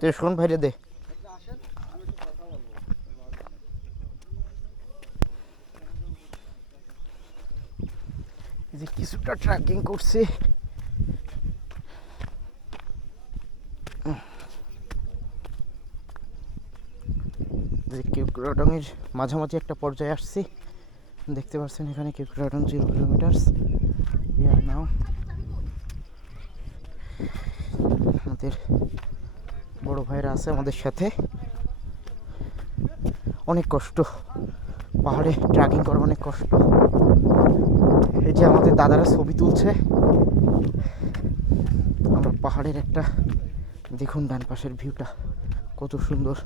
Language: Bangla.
তুই শোন ভাইরে দে। যে কিছুটা ট্রেকিং করছি, যে কেওক্রাডংয়ের মাঝামাঝি একটা পর্যায়ে আসছি। দেখতে পাচ্ছেন এখানে কেওক্রাডং 0 কিলোমিটার। ইয়ার নাও আমাদের বড় ভাইরা আছে আমাদের সাথে। অনেক কষ্ট, পাহাড়ে ট্রেকিং করা অনেক কষ্ট। এই যে আমাদের দাদারা ছবি তুলছে, আমরা পাহাড়ের একটা দেখুন ডান পাশের ভিউটা কত সুন্দর।